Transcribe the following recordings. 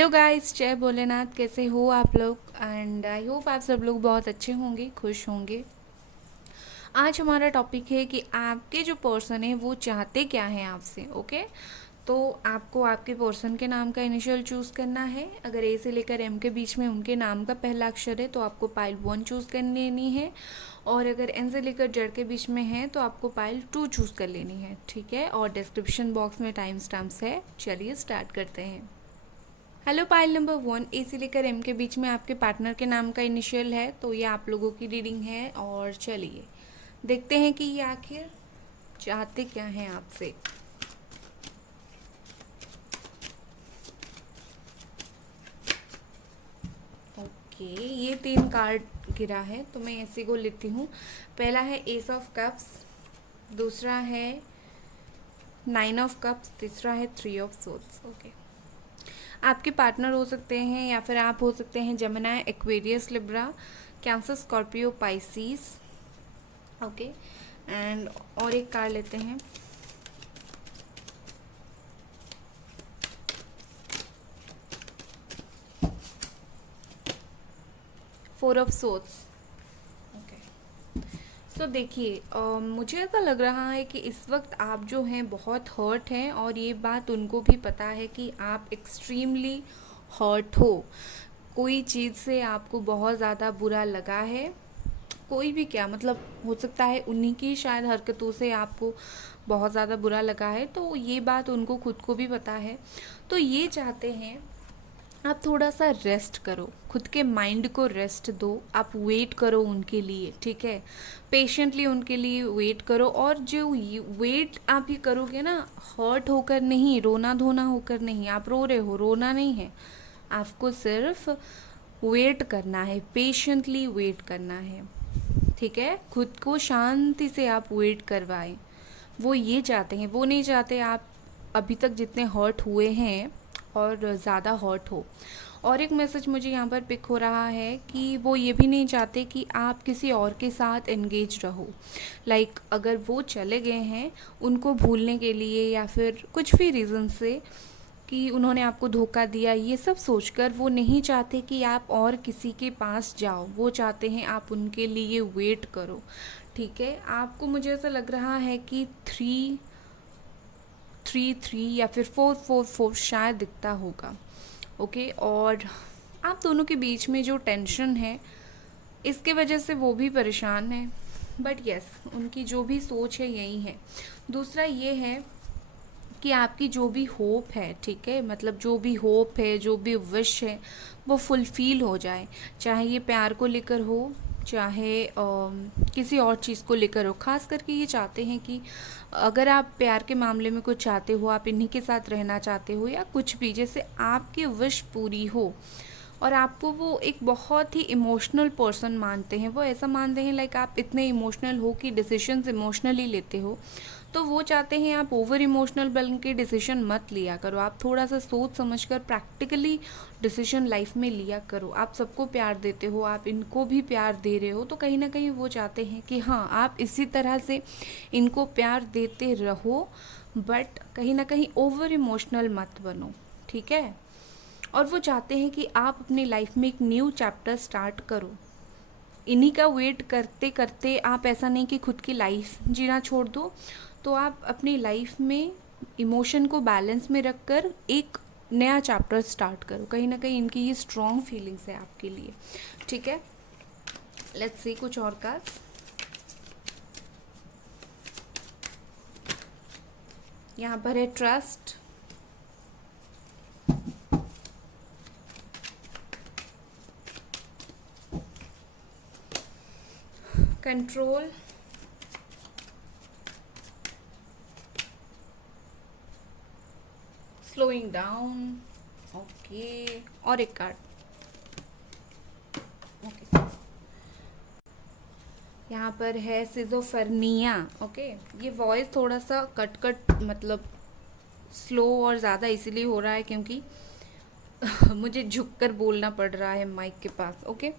Hello guys, जय भोलेनाथ। कैसे हो आप लोग? एंड आई होप आप सब लोग बहुत अच्छे होंगे, खुश होंगे। आज हमारा टॉपिक है कि आपके जो पर्सन है वो चाहते क्या हैं आपसे। ओके, तो आपको आपके पर्सन के नाम का इनिशियल चूज़ करना है। अगर ए से लेकर एम के बीच में उनके नाम का पहला अक्षर है तो आपको पाइल 1 चूज़ कर लेनी है, और अगर एन से लेकर जेड के बीच में है तो आपको पाइल 2 चूज़ कर लेनी है। ठीक है, और डिस्क्रिप्शन बॉक्स में टाइम स्टैम्प्स है। चलिए स्टार्ट करते हैं। हेलो, पाइल नंबर 1 ए से लेकर एम के बीच में आपके पार्टनर के नाम का इनिशियल है, तो ये आप लोगों की रीडिंग है। और चलिए देखते हैं कि ये आखिर चाहते क्या हैं आपसे। ओके, ये 3 कार्ड गिरा है तो मैं ऐसे को लेती हूँ। पहला है एस ऑफ कप्स, दूसरा है 9 ऑफ कप्स, तीसरा है 3 ऑफ सोर्ड्स। ओके, आपके पार्टनर हो सकते हैं या फिर आप हो सकते हैं Gemini, Aquarius, Libra, Cancer, Scorpio, Pisces. Okay, and और एक कार्ड लेते हैं। Four of swords. Okay, so देखिए, मुझे ऐसा लग रहा है कि इस वक्त आप जो हैं बहुत हर्ट हैं, और ये बात उनको भी पता है कि आप एक्सट्रीमली हर्ट हो। कोई चीज़ से आपको बहुत ज़्यादा बुरा लगा है। कोई भी क्या, मतलब हो सकता है उन्हीं की शायद हरकतों से आपको बहुत ज़्यादा बुरा लगा है, तो ये बात उनको खुद को भी पता है। तो ये चाहते हैं आप थोड़ा सा रेस्ट करो, खुद के माइंड को रेस्ट दो। आप वेट करो उनके लिए, ठीक है, पेशेंटली उनके लिए वेट करो। और जो वेट आप ये करोगे ना, हर्ट होकर नहीं, रोना धोना होकर नहीं। आप रो रहे हो, रोना नहीं है, आपको सिर्फ वेट करना है, पेशेंटली वेट करना है। ठीक है, खुद को शांति से आप वेट करवाएं। वो ये चाहते हैं, वो नहीं चाहते आप अभी तक जितने हर्ट हुए हैं और ज़्यादा हर्ट हो। और एक मैसेज मुझे यहाँ पर पिक हो रहा है कि वो ये भी नहीं चाहते कि आप किसी और के साथ एंगेज रहो। लाइक अगर वो चले गए हैं उनको भूलने के लिए या फिर कुछ भी रीज़न से कि उन्होंने आपको धोखा दिया, ये सब सोचकर वो नहीं चाहते कि आप और किसी के पास जाओ। वो चाहते हैं आप उनके लिए वेट करो। ठीक है, आपको मुझे ऐसा लग रहा है कि 3-3-3 या फिर 4-4-4 शायद दिखता होगा। ओके, और आप दोनों के बीच में जो टेंशन है इसके वजह से वो भी परेशान है। बट यस, उनकी जो भी सोच है यही है। दूसरा ये है कि आपकी जो भी होप है, ठीक है, मतलब जो भी होप है, जो भी विश है, वो फुलफिल हो जाए। चाहे ये प्यार को लेकर हो, चाहे किसी और चीज़ को लेकर हो। खास करके ये चाहते हैं कि अगर आप प्यार के मामले में कुछ चाहते हो, आप इन्हीं के साथ रहना चाहते हो या कुछ भी, जैसे आपकी विश पूरी हो। और आपको वो एक बहुत ही इमोशनल पर्सन मानते हैं। वो ऐसा मानते हैं लाइक आप इतने इमोशनल हो कि डिसीजंस इमोशनली लेते हो। तो वो चाहते हैं आप ओवर इमोशनल बन के डिसीजन मत लिया करो। आप थोड़ा सा सोच समझकर प्रैक्टिकली डिसीजन लाइफ में लिया करो। आप सबको प्यार देते हो, आप इनको भी प्यार दे रहे हो, तो कहीं ना कहीं वो चाहते हैं कि हाँ, आप इसी तरह से इनको प्यार देते रहो, बट कहीं ना कहीं ओवर इमोशनल मत बनो। ठीक है, और वो चाहते हैं कि आप अपनी लाइफ में एक न्यू चैप्टर स्टार्ट करो। इन्हीं का वेट करते करते आप ऐसा नहीं कि खुद की लाइफ जीना छोड़ दो, तो आप अपनी लाइफ में इमोशन को बैलेंस में रखकर एक नया चैप्टर स्टार्ट करो। कहीं ना कहीं इनकी ये स्ट्रॉन्ग फीलिंग्स है आपके लिए। ठीक है, लेट्स सी कुछ और का। यहाँ पर है trust, control, slowing down. Okay, और एक कार्ड। ओके, यहाँ पर है सिजोफर्निया। ओके, ये वॉइस थोड़ा सा कट कट, मतलब स्लो और ज़्यादा इसीलिए हो रहा है क्योंकि मुझे झुककर बोलना पड़ रहा है माइक के पास। ओके,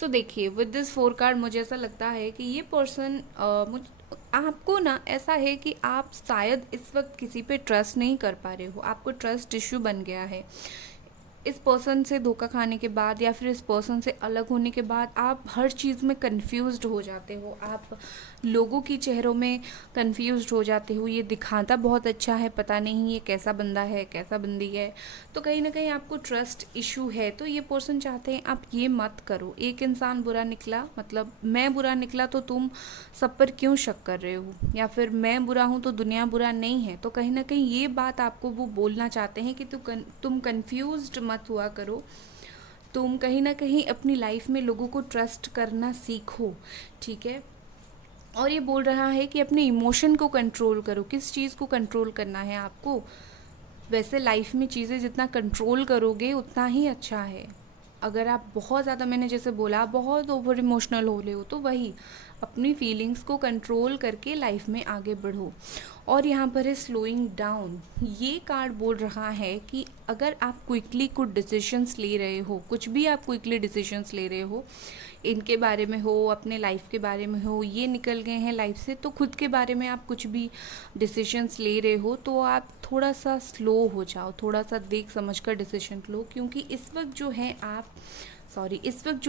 सो देखिए, विद दिस 4 कार्ड मुझे ऐसा लगता है कि ये पर्सन आपको ना, ऐसा है कि आप शायद इस वक्त किसी पे ट्रस्ट नहीं कर पा रहे हो। आपको ट्रस्ट इश्यू बन गया है। इस पर्सन से धोखा खाने के बाद या फिर इस पर्सन से अलग होने के बाद आप हर चीज़ में कंफ्यूज्ड हो जाते हो, आप लोगों की चेहरों में कंफ्यूज्ड हो जाते हो। ये दिखाता बहुत अच्छा है, पता नहीं ये कैसा बंदा है, कैसा बंदी है। तो कहीं ना कहीं आपको ट्रस्ट इशू है। तो ये पर्सन चाहते हैं आप ये मत करो। एक इंसान बुरा निकला, मतलब मैं बुरा निकला तो तुम सब पर क्यों शक कर रहे हो, या फिर मैं बुरा हूँ तो दुनिया बुरा नहीं है। तो कहीं ना कहीं ये बात आपको वो बोलना चाहते हैं कि तुम कंफ्यूज्ड मत हुआ करो। तुम कहीं ना कहीं अपनी लाइफ में लोगों को ट्रस्ट करना सीखो, ठीक है। और ये बोल रहा है कि अपने इमोशन को कंट्रोल करो। किस चीज़ को कंट्रोल करना है आपको? वैसे लाइफ में चीज़ें जितना कंट्रोल करोगे उतना ही अच्छा है। अगर आप बहुत ज़्यादा, मैंने जैसे बोला, बहुत ओवर इमोशनल हो रहे हो, तो वही अपनी फीलिंग्स को कंट्रोल करके लाइफ में आगे बढ़ो। और यहाँ पर है स्लोइंग डाउन। ये कार्ड बोल रहा है कि अगर आप क्विकली कुछ डिसीजंस ले रहे हो, कुछ भी आप क्विकली डिसीजंस ले रहे हो, इनके बारे में हो, अपने लाइफ के बारे में हो, ये निकल गए हैं लाइफ से, तो खुद के बारे में आप कुछ भी डिसीजंस ले रहे हो तो आप थोड़ा सा स्लो हो जाओ, थोड़ा सा देख समझ कर डिसीजन लो। क्योंकि इस वक्त जो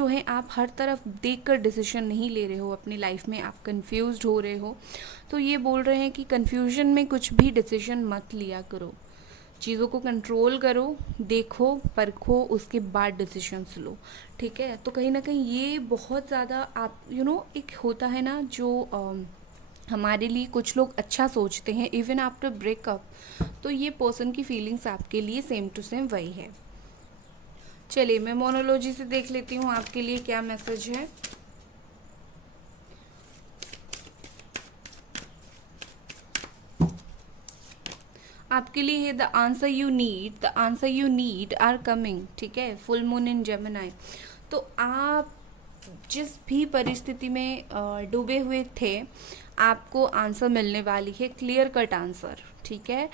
है आप हर तरफ देख कर डिसीजन नहीं ले रहे हो अपनी लाइफ में, आप कंफ्यूज्ड हो रहे हो। तो ये बोल रहे हैं कि कंफ्यूजन में कुछ भी डिसीजन मत लिया करो, चीज़ों को कंट्रोल करो, देखो, परखो, उसके बाद डिसीजंस लो, ठीक है। तो कहीं ना कहीं ये बहुत ज़्यादा आप एक होता है ना जो हमारे लिए कुछ लोग अच्छा सोचते हैं इवन आफ्टर ब्रेकअप, तो ये पर्सन की फीलिंग्स आपके लिए सेम टू सेम वही है। चलिए मैं मोनोलॉजी से देख लेती हूँ आपके लिए क्या मैसेज है। आपके लिए है the answer you need are coming, ठीक है। Full moon in Gemini. तो आप जिस भी परिस्थिति में डूबे हुए थे, आपको आंसर मिलने वाली है, क्लियर कट आंसर, ठीक है।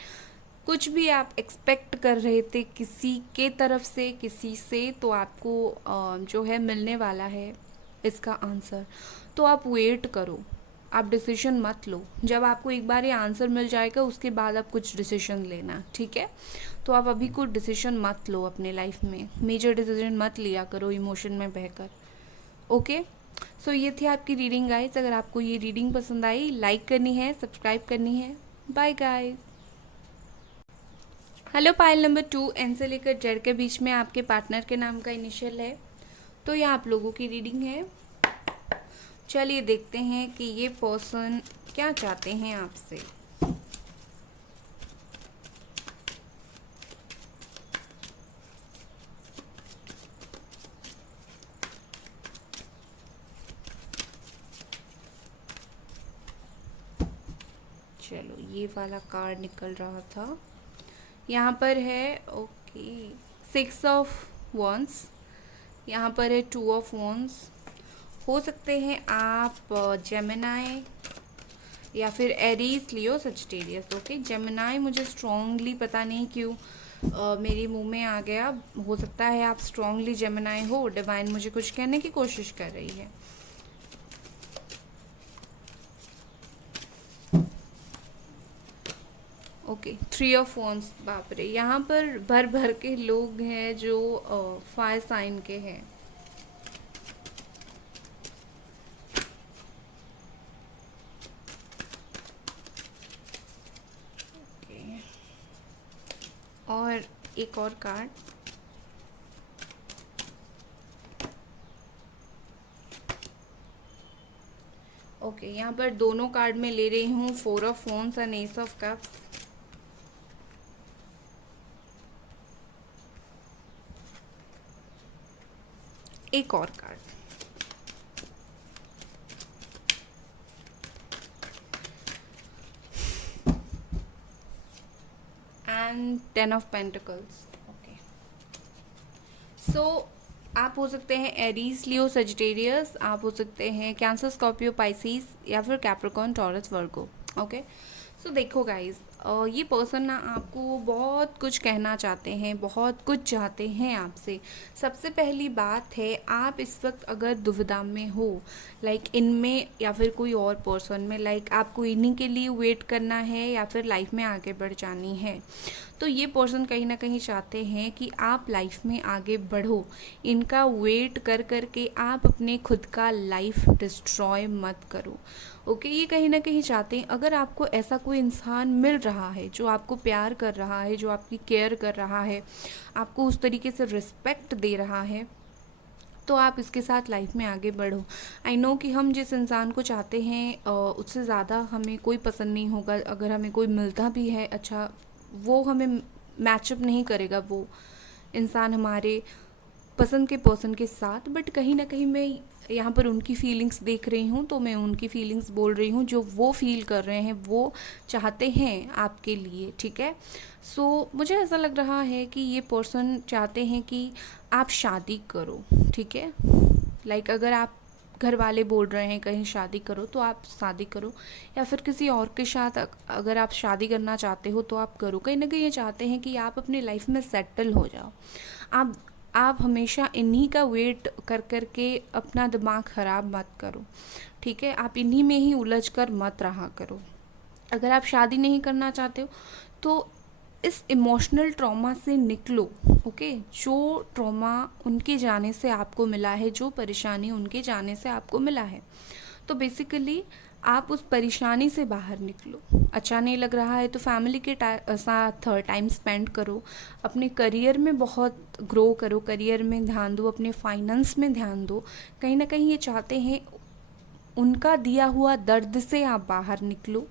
कुछ भी आप एक्सपेक्ट कर रहे थे किसी के तरफ से, किसी से, तो आपको जो है मिलने वाला है इसका आंसर। तो आप वेट करो, आप डिसीजन मत लो। जब आपको एक बार ये आंसर मिल जाएगा उसके बाद आप कुछ डिसीजन लेना, ठीक है। तो आप अभी कुछ डिसीजन मत लो अपने लाइफ में, मेजर डिसीजन मत लिया करो इमोशन में बहकर, ओके। सो ये थी आपकी रीडिंग गाइस। अगर आपको ये रीडिंग पसंद आई, लाइक करनी है, सब्सक्राइब करनी है। Bye guys. Hello pile number 2, N से लेकर जेड के बीच में आपके पार्टनर के नाम का इनिशियल है। तो ये आप लोगों की रीडिंग है। चलिए देखते हैं कि ये पर्सन क्या चाहते हैं आपसे। चलो ये वाला कार्ड निकल रहा था, यहाँ पर है ओके 6 ऑफ वॉन्स, यहाँ पर है 2 ऑफ वॉन्स। हो सकते हैं आप जेमिनाई या फिर एरीज, लियो, सजिटेरियस, ओके। जेमिनाई मुझे स्ट्रॉन्गली पता नहीं क्यों मेरे मुंह में आ गया। हो सकता है आप स्ट्रॉन्गली जेमिनाई हो। डिवाइन मुझे कुछ कहने की कोशिश कर रही है। ओके 3 ऑफ वॉन्स, बाप रे, यहाँ पर भर भर के लोग हैं जो फायर साइन के हैं। और एक और कार्ड, ओके यहाँ पर दोनों कार्ड में ले रही हूँ 4 of wands and ace of cups. एक और card and 10 of pentacles, okay. So आप हो सकते हैं एरीज, लियो, सजिटेरियस, आप हो सकते हैं कैंसर, स्कॉर्पियो, पाइसिस या फिर कैप्रिकॉर्न, टॉरस, वर्गो, ओके। सो देखो गाइज, ये पर्सन ना आपको बहुत कुछ कहना चाहते हैं, बहुत कुछ चाहते हैं आपसे। सबसे पहली बात है, आप इस वक्त अगर दुविधा में हो, लाइक इनमें या फिर कोई और पर्सन में, लाइक आपको इन्हीं के लिए वेट करना है या फिर लाइफ में आगे बढ़ जानी है, तो ये पर्सन कहीं ना कहीं चाहते हैं कि आप लाइफ में आगे बढ़ो। इनका वेट कर कर के आप अपने खुद का लाइफ डिस्ट्रॉय मत करो। ओके, ये कहीं ना कहीं चाहते हैं अगर आपको ऐसा कोई इंसान मिल रहा है जो आपको प्यार कर रहा है, जो आपकी केयर कर रहा है, आपको उस तरीके से रिस्पेक्ट दे रहा है, तो आप इसके साथ लाइफ में आगे बढ़ो। आई नो कि हम जिस इंसान को चाहते हैं उससे ज़्यादा हमें कोई पसंद नहीं होगा। अगर हमें कोई मिलता भी है अच्छा, वो हमें मैचअप नहीं करेगा वो इंसान हमारे पसंद के पर्सन के साथ। बट कहीं ना कहीं मैं यहाँ पर उनकी फीलिंग्स देख रही हूँ, तो मैं उनकी फीलिंग्स बोल रही हूँ। जो वो फील कर रहे हैं वो चाहते हैं आपके लिए, ठीक है। सो मुझे ऐसा लग रहा है कि ये पर्सन चाहते हैं कि आप शादी करो, ठीक है। अगर आप घर वाले बोल रहे हैं कहीं शादी करो तो आप शादी करो, या फिर किसी और के साथ अगर आप शादी करना चाहते हो तो आप करो। कहीं ना कहीं ये चाहते हैं कि आप अपनी लाइफ में सेटल हो जाओ। आप हमेशा इन्हीं का वेट कर कर के अपना दिमाग ख़राब मत करो, ठीक है। आप इन्हीं में ही उलझ कर मत रहा करो। अगर आप शादी नहीं करना चाहते हो तो इस इमोशनल ट्रॉमा से निकलो, ओके। जो ट्रॉमा उनके जाने से आपको मिला है, जो परेशानी उनके जाने से आपको मिला है, तो बेसिकली आप उस परेशानी से बाहर निकलो। अच्छा नहीं लग रहा है तो फैमिली के साथ टाइम स्पेंड करो, अपने करियर में बहुत ग्रो करो, करियर में ध्यान दो, अपने फाइनेंस में ध्यान दो। कहीं ना कहीं ये चाहते हैं उनका दिया हुआ दर्द से आप बाहर निकलो,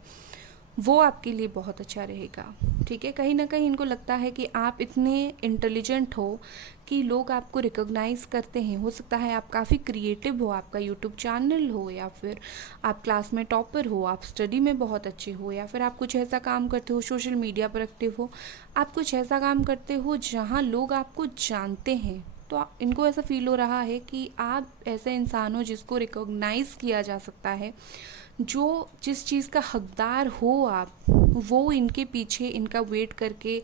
वो आपके लिए बहुत अच्छा रहेगा, ठीक है। कहीं ना कहीं इनको लगता है कि आप इतने इंटेलिजेंट हो कि लोग आपको रिकॉग्नाइज़ करते हैं। हो सकता है आप काफ़ी क्रिएटिव हो, आपका यूट्यूब चैनल हो, या फिर आप क्लास में टॉपर हो, आप स्टडी में बहुत अच्छे हो, या फिर आप कुछ ऐसा काम करते हो, सोशल मीडिया पर एक्टिव हो, आप कुछ ऐसा काम करते हो जहाँ लोग आपको जानते हैं। तो इनको ऐसा फील हो रहा है कि आप ऐसे इंसान हो जिसको रिकॉग्नाइज़ किया जा सकता है, जो जिस चीज़ का हकदार हो आप, वो इनके पीछे इनका वेट करके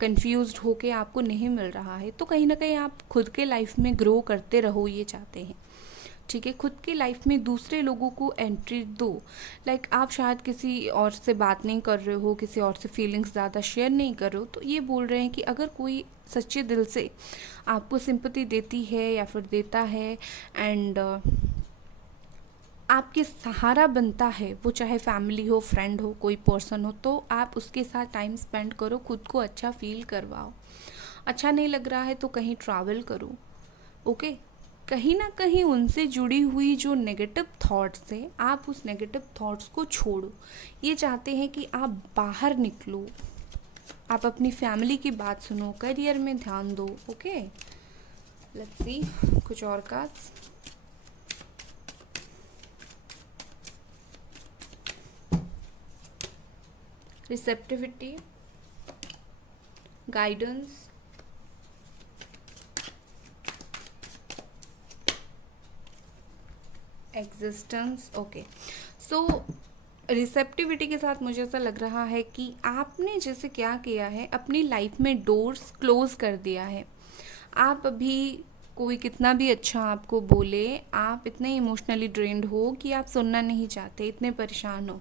कंफ्यूज्ड होके आपको नहीं मिल रहा है। तो कहीं ना कहीं आप खुद के लाइफ में ग्रो करते रहो, ये चाहते हैं, ठीक है। खुद की लाइफ में दूसरे लोगों को एंट्री दो। आप शायद किसी और से बात नहीं कर रहे हो, किसी और से फीलिंग्स ज़्यादा शेयर नहीं कर रहे हो, तो ये बोल रहे हैं कि अगर कोई सच्चे दिल से आपको सिंपैथी देती है या फिर देता है एंड आपके सहारा बनता है, वो चाहे फैमिली हो, फ्रेंड हो, कोई पर्सन हो, तो आप उसके साथ टाइम स्पेंड करो, खुद को अच्छा फील करवाओ। अच्छा नहीं लग रहा है तो कहीं ट्रैवल करो, ओके। कहीं ना कहीं उनसे जुड़ी हुई जो नेगेटिव थॉट्स है, आप उस नेगेटिव थॉट्स को छोड़ो। ये चाहते हैं कि आप बाहर निकलो, आप अपनी फैमिली की बात सुनो, करियर में ध्यान दो, ओके। लेट्स सी कुछ और cards. Receptivity, guidance, existence, okay. So receptivity के साथ मुझे ऐसा लग रहा है कि आपने जैसे क्या किया है, अपनी लाइफ में डोर्स क्लोज कर दिया है। आप अभी कोई कितना भी अच्छा आपको बोले, आप इतने इमोशनली ड्रेन्ड हो कि आप सुनना नहीं चाहते, इतने परेशान हो।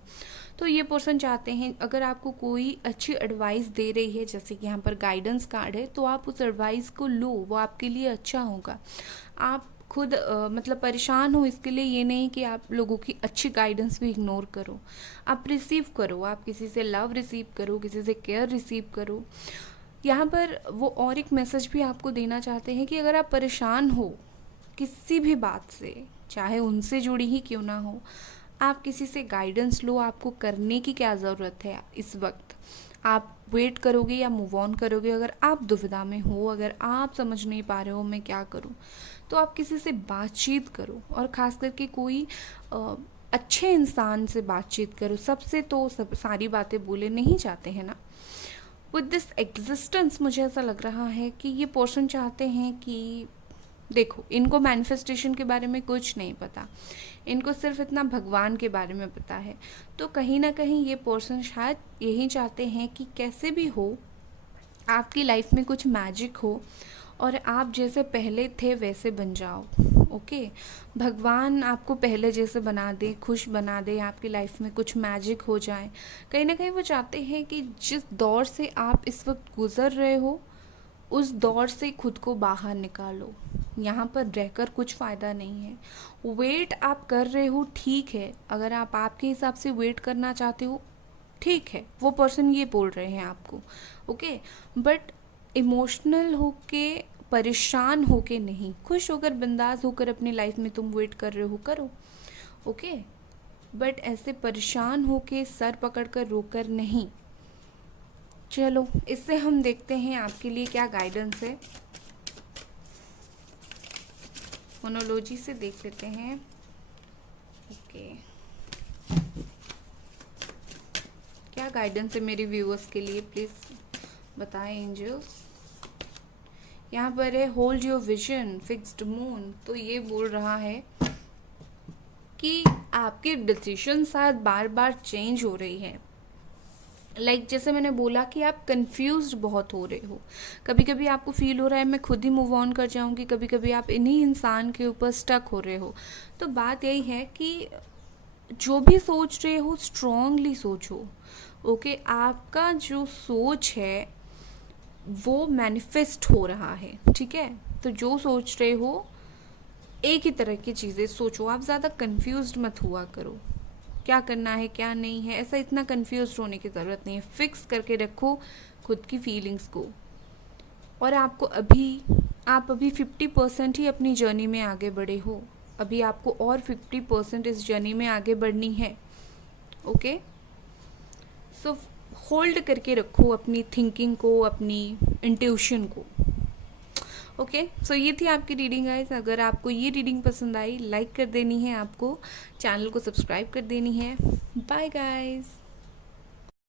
तो ये पर्सन चाहते हैं अगर आपको कोई अच्छी एडवाइस दे रही है, जैसे कि यहाँ पर गाइडेंस कार्ड है, तो आप उस एडवाइस को लो, वो आपके लिए अच्छा होगा। आप खुद परेशान हो, इसके लिए ये नहीं कि आप लोगों की अच्छी गाइडेंस भी इग्नोर करो। आप रिसीव करो, आप किसी से लव रिसीव करो, किसी से केयर रिसीव करो। यहाँ पर वो और एक मैसेज भी आपको देना चाहते हैं कि अगर आप परेशान हो किसी भी बात से, चाहे उनसे जुड़ी ही क्यों ना हो, आप किसी से गाइडेंस लो। आपको करने की क्या ज़रूरत है इस वक्त? आप वेट करोगे या मूव ऑन करोगे? अगर आप दुविधा में हो, अगर आप समझ नहीं पा रहे हो मैं क्या करूं, तो आप किसी से बातचीत करो, और ख़ास करके कोई अच्छे इंसान से बातचीत करो। सबसे तो सब सारी बातें बोले नहीं जाते हैं ना। विद दिस एग्जिस्टेंस मुझे ऐसा लग रहा है कि ये पर्सन चाहते हैं कि देखो, इनको मैनिफेस्टेशन के बारे में कुछ नहीं पता, इनको सिर्फ इतना भगवान के बारे में पता है। तो कहीं ना कहीं ये पर्सन शायद यही चाहते हैं कि कैसे भी हो आपकी लाइफ में कुछ मैजिक हो और आप जैसे पहले थे वैसे बन जाओ, ओके। भगवान आपको पहले जैसे बना दे, खुश बना दे, आपकी लाइफ में कुछ मैजिक हो जाए। कहीं ना कहीं वो चाहते हैं कि जिस दौर से आप इस वक्त गुज़र रहे हो उस दौर से खुद को बाहर निकालो। यहाँ पर रहकर कुछ फ़ायदा नहीं है। वेट आप कर रहे हो, ठीक है, अगर आप आपके हिसाब से वेट करना चाहते हो ठीक है, वो पर्सन ये बोल रहे हैं आपको, ओके। बट इमोशनल होके, परेशान होके नहीं, खुश होकर, बिंदास होकर अपनी लाइफ में तुम वेट कर रहे हो, करो, ओके। बट ऐसे परेशान होके, सर पकड़कर रोकर नहीं। चलो, इससे हम देखते हैं आपके लिए क्या गाइडेंस है। मोनोलॉजी से देख लेते हैं, ओके। क्या गाइडेंस है मेरे व्यूअर्स के लिए, प्लीज़ बताएं एंजल्स। यहाँ पर है hold your vision, fixed moon. तो ये बोल रहा है कि आपके डिसीजन शायद बार बार चेंज हो रही है। जैसे मैंने बोला कि आप कंफ्यूज्ड बहुत हो रहे हो। कभी कभी आपको फील हो रहा है मैं खुद ही मूव ऑन कर जाऊंगी, कभी कभी आप इन्हीं इंसान के ऊपर स्टक हो रहे हो। तो बात यही है कि जो भी सोच रहे हो स्ट्रांगली सोचो, ओके। आपका जो सोच है वो मैनिफेस्ट हो रहा है, ठीक है। तो जो सोच रहे हो एक ही तरह की चीज़ें सोचो, आप ज़्यादा कंफ्यूज्ड मत हुआ करो। क्या करना है क्या नहीं है, ऐसा इतना कंफ्यूज होने की ज़रूरत नहीं है। फिक्स करके रखो खुद की फीलिंग्स को। और आप अभी 50% ही अपनी जर्नी में आगे बढ़े हो। अभी आपको और 50% इस जर्नी में आगे बढ़नी है, ओके। सो होल्ड करके रखो अपनी थिंकिंग को, अपनी इंट्यूशन को, ओके। सो ये थी आपकी रीडिंग गाइस। अगर आपको ये रीडिंग पसंद आई, लाइक कर देनी है, आपको चैनल को सब्सक्राइब कर देनी है। Bye guys.